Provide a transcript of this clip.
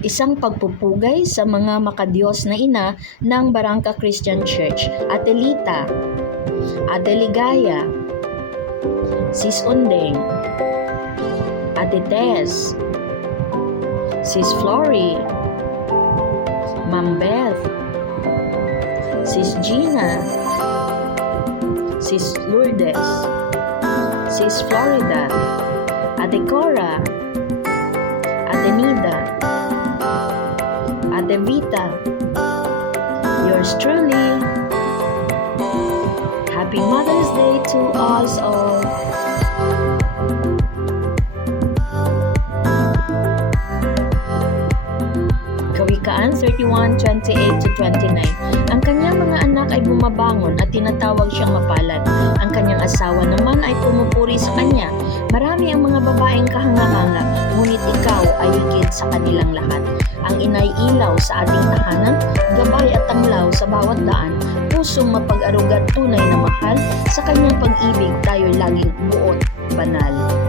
Isang pagpupugay sa mga makadiyos na ina ng Barangka Christian Church, Ate Lita, Ate Ligaya, Sis Undeng, Ate Tess, Sis Flory, Ma'am Beth, Sis Gina, Sis Lourdes, Sis Florida, Ate Cora, Ate Nida, Ate Vita, yours truly. Happy Mother's Day to us all. Kawikaan 31:28-29. Ang kanyang mga anak ay bumabangon at tinatawag siyang mapalad. Ang kanyang asawa naman ay pumupuri sa kanya. Marami ang mga babaeng kahanga-hanga, ngunit ikaw ay higit sa kanilang lahat. Ang inay ilaw sa ating tahanan, gabay at tanglaw sa bawat daan, pusong mapag-arugat tunay na mahal, sa kanyang pag-ibig tayo laging buot banal.